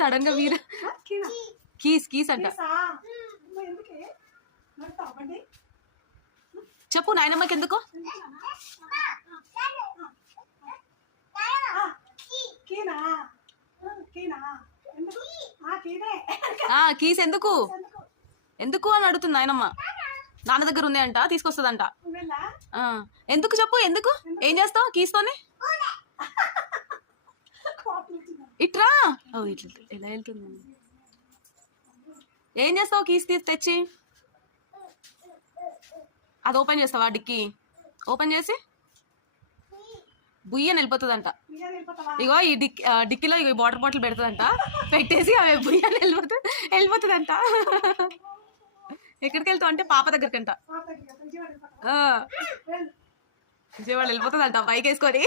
Sudden గా వీర keys keys అంట. చెప్పు నాయనమ్మకి ఎందుకు? కీస్ ఎందుకు ఎందుకు అని అడుగుతుంది నాయనమ్మ. నాన్న దగ్గర ఉన్నాయంట, తీసుకొస్తుందంట. ఎందుకు చెప్పు, ఎందుకు ఏం చేస్తావు కీస్తోనే? ఇట్రా. ఇట్లా ఎలా వెళ్తుంది? ఏం చేస్తావు కీస్ తెచ్చి? అది ఓపెన్ చేస్తావా? డిక్కీ ఓపెన్ చేసి బుయ్యని వెళ్ళిపోతుందంట. ఇగో ఈ డిక్కీలో ఇగో వాటర్ బాటిల్ పెడుతుందంట, పెట్టేసి అవి బుయ్యని వెళ్ళిపోతుందంట. ఎక్కడికి వెళ్తావు అంటే పాప దగ్గరికి అంట. విజయవాడ వెళ్ళిపోతుందంట బైక్ వేసుకొని.